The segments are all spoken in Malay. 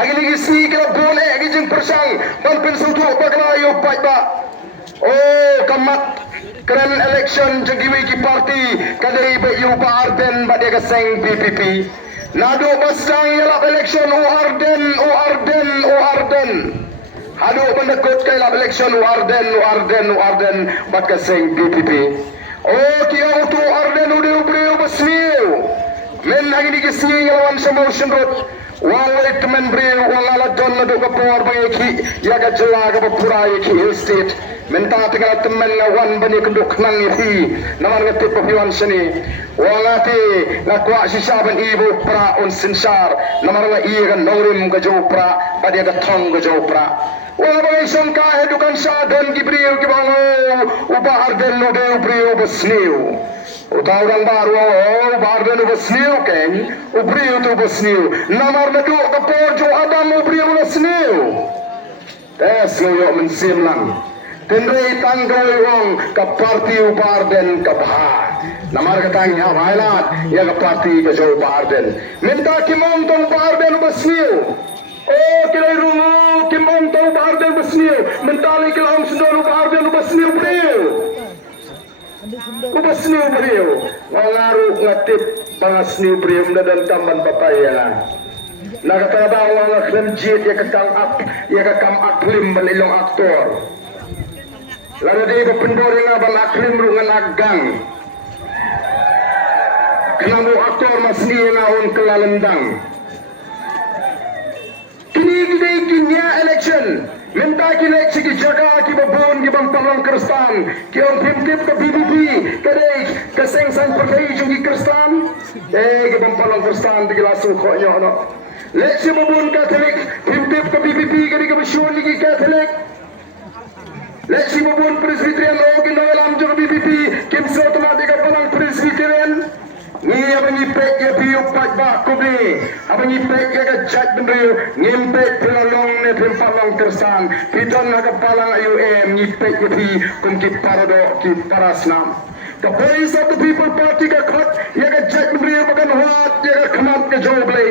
Agi ni si kala bone agi jing persang ban pensutu baglayo pajba. Oh kamat keren election jagiwi ki party kadai ba yu ba Arden ba dia kaseng PPP. Nado basang yalap election u Arden. Hado pendekut kay lap election u Arden ba kaseng PPP. Oh kia utu Arden udah beliau besniu. Men lagi ni kesini lawan sama motion road. Wawai teman beliau wala don nado kapor bagi ya ka jela ka pura ki estate. Menta tinggal teman lawan bani kenduk nang ihi naman ngati papiwan sini. Wangati nakwa sisa ban ibu pra on sinsar naman nga iya kan norim ka jopra badia ka thong ka jopra. Wala bagi sangka edukan sa dan gibriu ki bango uba Arden no de briu besniu. Utaurang baru Arden besniu ken ubriu tu besniu. Namar nadu kapor jo Adam ubriu besniu. Tes ngoyo mensim lang. Tendai tanggoi wong ke parti Arden ke bah. Namar katanya bailat ya ke parti ke jo Arden. Minta kimong tong Arden besniu. Oh kilai rungu kimong tong Arden besniu. Mentali kilang sundol Arden besniu beliau. Kubesniu beliau. Ngaru ngatip pangasniu beliau dan taman papaya. Nagatabang wang aklim jit ya kakam aklim banilong aktor. Lalu dia berpendor yang abang aklim rungan agang. Kenamu aktor masni yang awon kelalendang. Kini kinya election. Minta kita ciki jaga kita babon kita bangpalang Kristan. Kita pimtip ke BBP. Kadai kesengsan perkai jungi Kristan. Kita bangpalang Kristan di langsung koknya no. Leksi babon Katolik pimtip ke BBP kadai ke bersyuan lagi Katolik. Leksi babon Presbyterian ogi nalam juga BBP. Kimso telah dikapalang Presbyterian. Ni apa ni pek ya piuk pat bak kubli. Apa ni pek ya kejat bendriu. Ngimpek pelalong ne pimpalong tersan. Pidon na kepalang IUM ni pek ya pi kum ki parado ki parasnam. The voice of the people party ka khat ya kejat bendriu bagan huat ya kemat ke joble.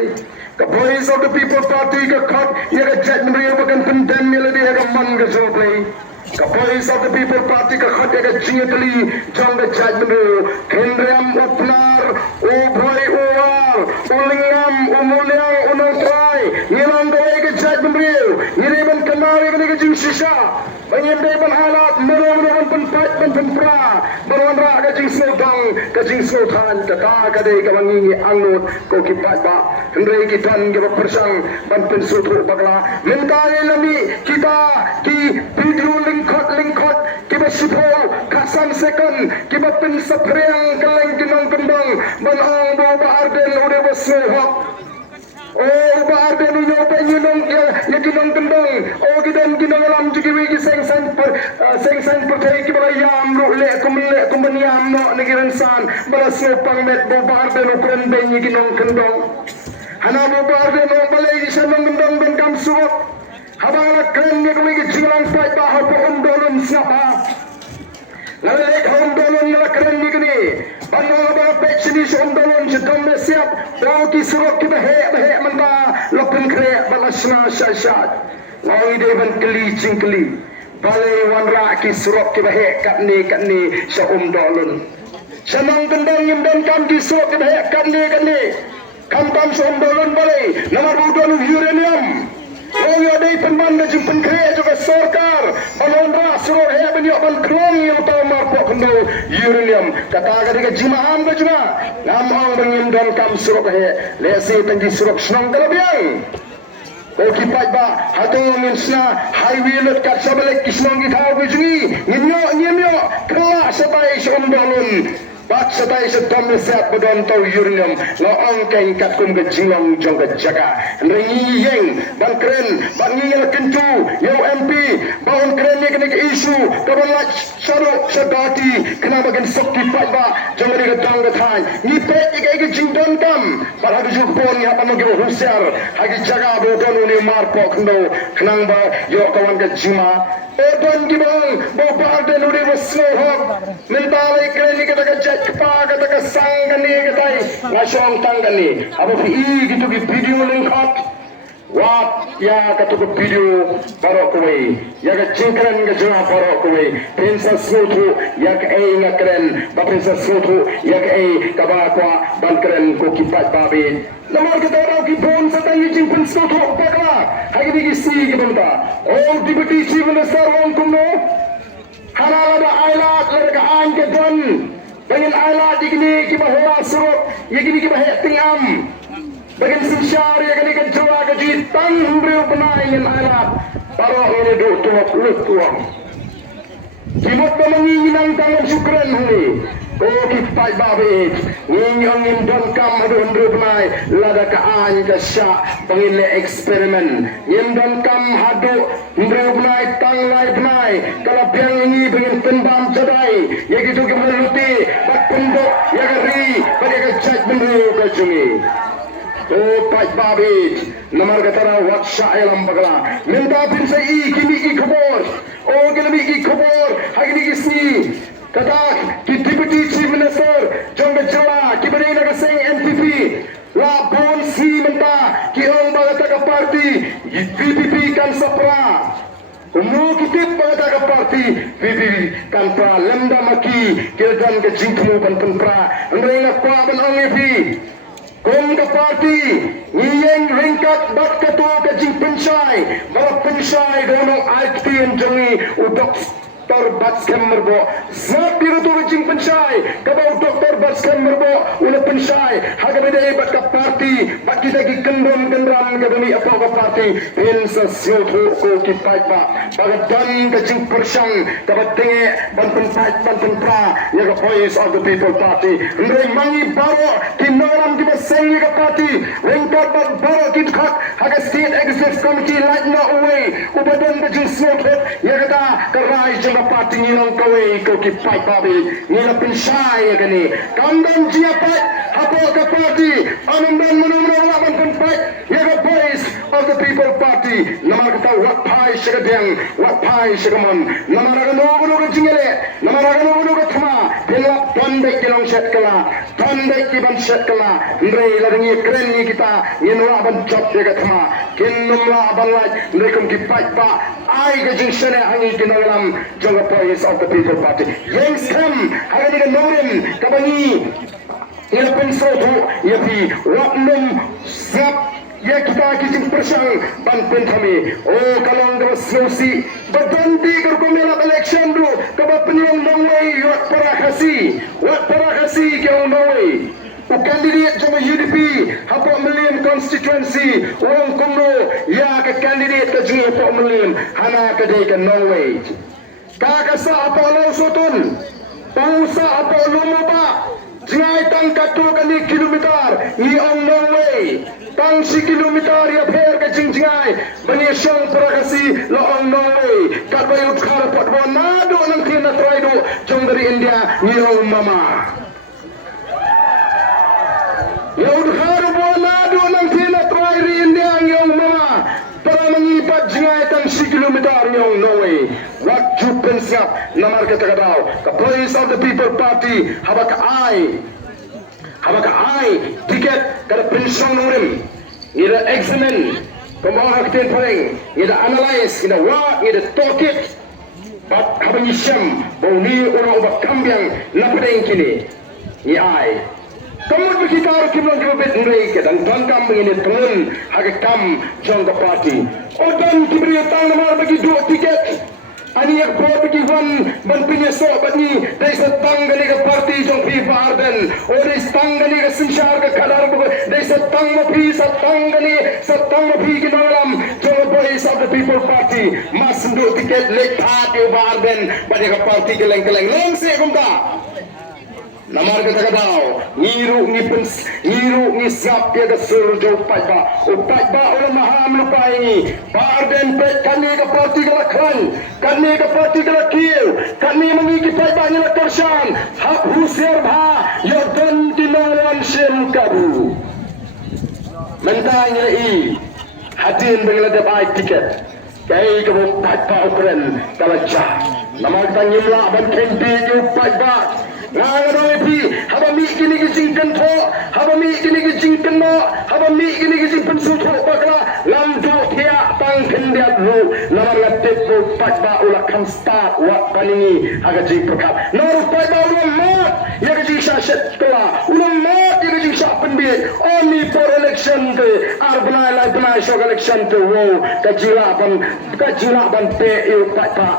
The voice of the people party ka khat ya kejat bendriu bagan pendem ya lebih ya man ke joble. The voice of the people party ka khat ya kejingatli jang ke jat bendriu. Kendriam upnar ubrai uwal ulingam umuliang unongtrai ngilang doai ke jat bendriu. Ngiriban kenari ke jing sisa. Banyimbai ban alat merong penpat penpra berwan ra ke jing snodang ke jing snodan kata kadai ke mangi angut ko kipat ba hendrai kitan ke persang ban pensutu bagla mentai lami kita ki video lingkot ki besipol kasan second ki pen sapriang kaleng kinong kendang ban ang do ba Arden ude besnohak. Oh Arden uyo penyunong ya kinong kendang. Oh kidan alam jugiwi ki sengsan pertai ki bala yam ro le kumeniam no negiran san bala snopang met bo Arden ukren benyi kinong kendang. Hana bo Arden no balai ki sanong kendang ben kam suot. Habang kren ni kumi ki jilang fight ba ha po dolon siapa. Lalu hom dolon la kren ni kini. Bano ba peksini hom dolon sedom siap. Bau ki suot ki behe manda lopen kre balasna syashat. Lawi dia ban keli cingkeli. Balai wanra ki suot ki behe kat ni sa dolon. Sanang kendang nyimben kam ki suot ki behe kat ni. Kam sa dolon balai. Nama budon uranium. Oh ya dai penbanda jumpen kre juga sorkar balondra suruh he benyo ban klong yang tau marpok kendo uranium kata kali ke jimaham ke juga ngamang bengin don kam suruh he lesi tangki suruh senang kelebihan. Oh kipat ba hatu minsna highway lot kat sabalek kismang gitau ke jungi nyemyo kelak setai seomdolun. Bak setai sedom siap bedon tau uranium lo angkeng kat kum ke jilang jong ke jaga rengi yeng ban keren ban ngiyel kentu yo MP baun keren ni kena ke isu kaban lak sarok sedati kena bagian sokki pat ba jong ni ke dang ke thai ni pet ke jingdon kam par hadu jupon ni apa magi husiar hagi jaga bodon ni marpok ndo kenang ba yo kawan ke jima Odon ki bang bo Arden uri wasnohok mentalai keren ni kata kepa kata sang kani katai ngasong tang kani apa pi gitu ki video link hot Wat ya katuku video parok kowe ya ka jingkren ka jengah parok kowe princess sutu ya ka ngakren ba princess sutu ya ka kabakwa bankren ko kipat babi namar kita orang ki bon sa tayo jing pun sutu pakla hagi di si ki banta oh deputy chief minister wong kumno halala da ailat la ka an ke don bangin ailat digni ki bahwa surut ya gini ki bah tingam bagian sinsyar ya kali kecoa kejuitan beriu benai yang alat para ini duk tuak lut tuang kimut menginginang tangan syukran huli oh kipai babit nginyong indon kam adun beriu benai lada kaan kesyak pengile eksperimen indon kam hadu beriu benai tanglai benai kalau piang ini bengin tembam jadai ya gitu kemeluti bak penduk ya geri pada kecak beriu kecungi oh Pak Babit namar katara watsha elam bagla minta pin sai kimi ikbor oh kimi ikbor hagni kisni kadak ki deputy chief minister jong jawa ki bari na kasing NPP la bon si minta ki ong bagata ka party VPP kan sapra umno kitip bagata ka party VPP kan pra lemda maki kildan ke jingkmu ban pra andai na kwa ban ong epi Kung ka party, ngiyeng ringkat bat kato ka jing pensay, mga pensay doon ang ITM jangi udok Dr. Batskam Merbo. Zat dito ka jing pensay, kabaw Dr. Batskam Merbo, una pensay, hagabiday bat ka party, bat kita kikendam-kendam ka dumi apaw ka party, pinsa siyoto ko kipay pa, pagadan ka jing persyang, kabat tingi, banpenpay, banpenpra, yaga voice of the people party, ndray mangi baro, kinoram di basengi ka party, ringkat bat baro kitkak, haga state executive committee light na away, ubadan ka jing siyoto, yaga ta, karay jing party ngilang kaway ko kipay babi ngila pensay gani kandan jia pat hapo ka party anandan manumna laban penpat yaga voice of the people party namar kata wat pai shagadeng wat pai shagamon namar ga nogo jingele namar ga nogo thma pelap tandai kilong set kala tandai ki ban set kala ndrei ladangi kren ni kita nginwa ban chop de ga thma kinnumla balaj nekum kipay pa ai ga jing sene hangi kinalam Jonga voice of the people party. Yang scam, hari ini norim kabani. Ia pensotu, ia pi waknum siap. Ya kita kisah persang banpen kami. Oh kalau anda solusi berganti kerumah election dulu. Kaba penyong nongway wat para kasih kau nongway. Candidate jama UDP hapa million constituency orang kumno ya ke candidate ke jua hapa million hana ke dia ke Norway. Kakasa apa lau sotun, pausa apa lumo ba, jai tang katu kali kilometer, ni on no way, tang si kilometer ya pher ke jai, bani syong perakasi lo on no way, kat bayu khar pot bo nado nang kina traido, jong dari India ni on mama. Ya khar bo nado nang kina traido India ni on mama, para mengipat jai tang si kilometer ni on no way. What you siap namar kata kadau ka voice of the people party habaka ai tiket kada pensong nurim ida examine kembang hakten paling ida analyze ida wa ida tokit bat habani syam bauni orang ubah kambiang napadeng kini ni ai kamu berkitar kimlong kibet ndrei dan tangkam begini tenun hagakam jong ka party odan kibri tang namar bagi dua tiket ani yang property one ban punya sobat ni dari setang gali ke parti jong FIFA Arden oh dari setang gali ke sinsyar ke kadar dari setang mapi ke dalam jong voice of the people party mas nduk tiket lekat ke Arden pada ke parti keleng-keleng leng se kumta namar kata kadau ngiru ni siap dia ke surjo pajba ulah maham lupa ini Arden pet kami ke parti ke lakran kami ke parti ke lakil kami mengiki pajba ni lakarsan hak husir bha yodon tinawan shem kabu mentanya hadir dengan ada tiket kay kebo pajba ukren kalajah namar kata ngimla ban kenti ke pajba ngai pi haba mi kini ki jingkan tho haba mi kini ki jingkan no haba mi kini ki jing pensu tho bakla lam do thia tang khendia lu namar ngatte ko patba ula kam start wat paningi aga jing perkat nor patba ula mat ya ga jing shashat kala ula mat ya ga jing sha penbit only for election ke arbnai lai bnai shok election ke wo ka jila ban pe eu patba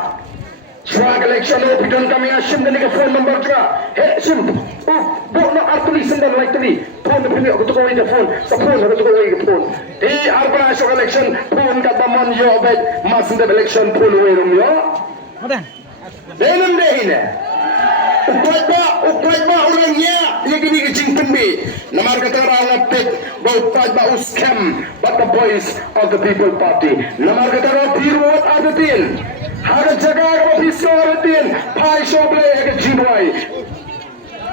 Swag election o pidon kami asim dan phone number juga. Hey sim, bo no artuli sendan like tuli. Phone phone aku tu kau ini phone. Sa phone aku tu kau ini phone. Di arba swag election phone kat baman yo bet mas sendan election phone we rum yo. Madan. Benam deh ini. Ukratba orangnya yang ini kecing penbi. Namar kata orang pek bau ukratba scam but the voice of the people party. Namar kata orang biru wat adatin. Haga jaga office oratin pai shoble haga jinwai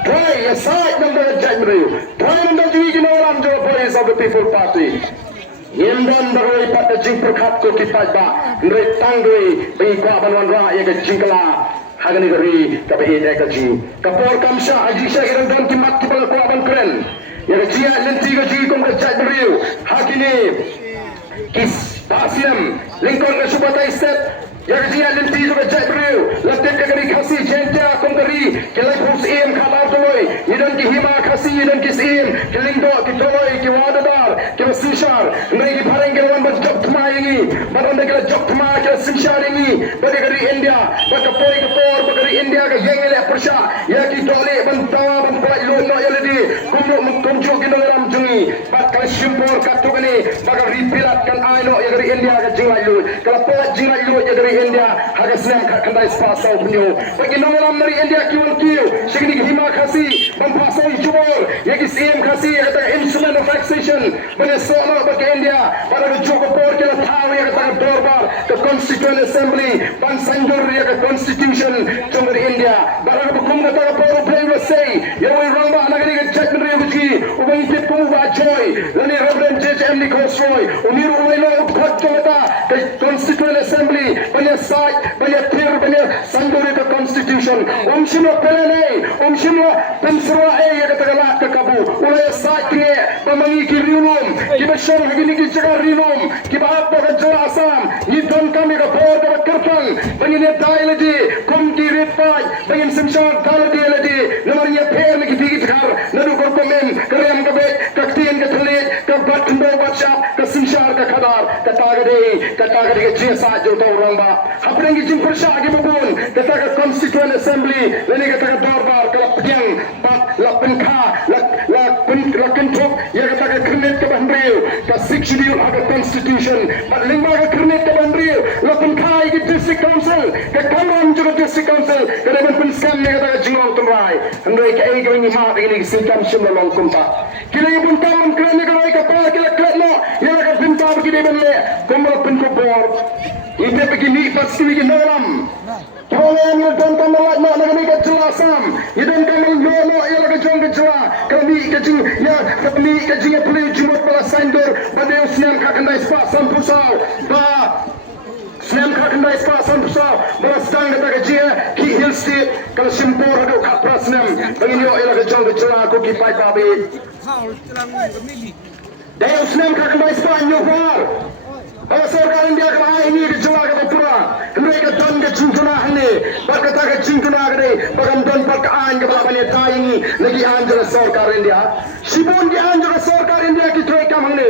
try a side number jajmru try number ji no ram jo voice of the people party yendon baroi pat jing perkhat ko kipat ba ndre tangwe bi kwa banwan ra ya ga jingla haga ni gari ka be ne ka ji kapor kamsha aji sha iran dan kimat ki bal ko ban kren ya ga ji lenti ga ji kom ga jajmru hakini kis pasiam lingkon ga subata step ya kejia lenti juga jaibril laten kagari kasih jenta kongari kelai pus im khabar toloi idan ki hima kasih idan kis im kelindo ki toloi ki wadadar ki sishar ngai ki pareng gelwan bas jok thma ini badan kala jok thma ki sishar ini bagari india bagapoi ke por bagari india ka yengele persha ya ki dole ban tawa ban poi lo no yeledi kumlo muktumjo ki noram jungi bat kala shimpor katugani bagari pilat kan aino ya gari india ka jingai lu kala pot jingai lu ya gari India haga senam kandai spasau punyo bagi nomalam dari India kiwan kiu segini hima kasi bampasau jubor yagi CM kasi kata instrument of taxation bagi sono bagi India pada joko por kala thaw ya kata dorbar ke constituent assembly ban sanjur ya ke constitution jong dari India pada bukum kata por play was say ya we ramba nagari ke judgment re buji ubang tip ko wa joy lani reverend JM Nikosroy unir uwailo uphat kata ke constituent assembly banyak tir banyak sangguri ke constitution umshino pelene umshino pensura ya katakanlah ke kabu ulai sakne pamangi ki rinum ki besar begini ki jaga rinum ki baap ke jala asam ni don kami ke por ke kertang begini dialogi kum ki ripai begini semshar dialogi lagi namanya per ki tigi thar nadu ko komen kerem ke bet kaktin ke thlit ke bat ndo bacha ke semshar ke khadar ke tagade ke jesa jo to ramba aprengi jing persha gi babun kata ke constituent assembly lani kata ke dorbar kala pdiang pak la penkha la kentok ya kata ke krinet ke bandril ka schedule aga constitution but lingba ke krinet ke bandril la penkha gi district council ke kamran juga district council ke ban penskam ne kata ke jingong tumrai andai ke ai gi ma begini sikam shim long kumpa kila ibun kam krene ke rai ka pa kila kletno ya ka pinta begini benle kumra pen ko bor ini begini pasti begini dalam. Tolong dan kamu nak negeri kejelasam. Idan kamu lono ialah kejong kejelah. Kami kejing ya kami kejing ya perlu jumpa pada sandur. Pada usnam kakandai spasan pusau. Ba Senam kakandai spasan pusau. Berastang kata kejing ki hill state. Kalau simpur ada kat prasnam. Begini ialah kejong kejelah. Aku kipai babi. Dari usnam kakandai spasan nyuhar. Sarkar India ka ini kejala ka pura hendai ka don ka cingkuna hne bak kata ka cingkuna gade bagam don pak an ka bane ta ini lagi an jara sarkar India sibun ki an jara sarkar India ki troi kam hne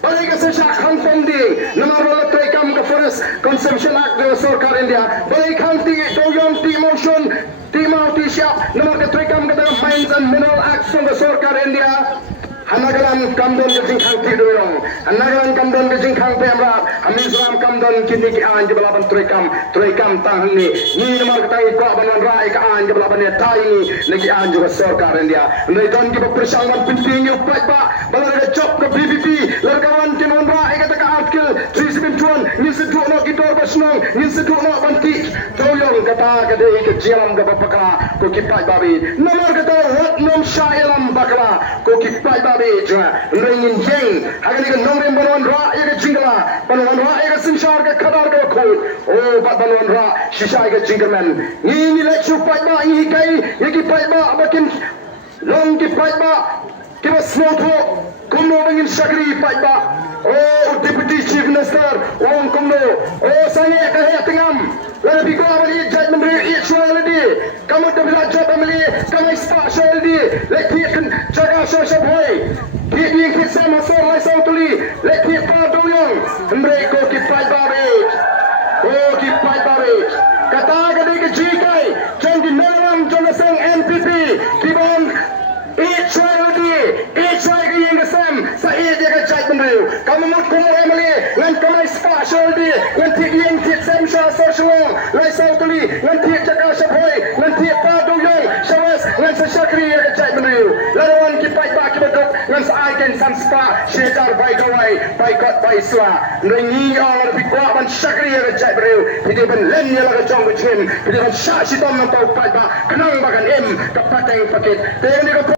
bale ka se shak kham pending namar wala troi kam ka forest consumption act jara sarkar India bale kham ti doyong ti motion ti mau ti shap namar ka troi kam ka mines and mineral act from the sarkar India Hanagalan kamdon ke jingkhang ti doyong hanagalan kamdon ke jingkhang pe amra amisram kamdon kini ki an jebalaban troikam tang ni ni namar katai ko banan ra ek an jebalaban ne tai ni lagi an juga sarkar India nei don ki persamaan penting upat ba balar job ke BBP larkawan kinon ra ek ta article sebintuan ni seduk nak kita bersenang ni seduk nak bantik toyong kata kadai ke jalan ke bakla ko kipai babi nomor kata wat nom syailam bakla ko kipai babi ja ringin jeng agar ni nomor banuan ra ya ke jingla banuan ra ya ke sinshar ke khadar ke ko oh banuan ra shisha ke jingman ni lek supai ba ni kai ya kipai ba bakin long kipai ba kita semua kumno ingin syakri kipai ba oh deputy chief minister wong kumno oh sange kahya tengam lalu bigo amali jaj memberi ichwa ladi kamu dah jaj amali kamu spa ladi leki jaga sosok boy ki kisah masuk lai sautuli leki pa doyong mereka kipai barik oh kipai barik kata kadai ke jikai jang di nalam jonasang NPP kibon ichwa ladi ichwa ke yang kesam sahih dia ke jaj memberi kamu mau kumur amali ngan kamu spa ladi ngan yang kisah sosial lai sautuli ngan jaga sosok boy ngan pa doyong shawas ngan syakri ke jaj memberi lawan kipai ba kibadok ngan saiken samspa syekar bai kawai bai kot bai swa ringi orang lebih kuat ban syakri ke jaj breu hindi ban len ya la jong bejim hindi ban syak sitom nang tau pai ba kenang bagan em kapateng pakit teng ni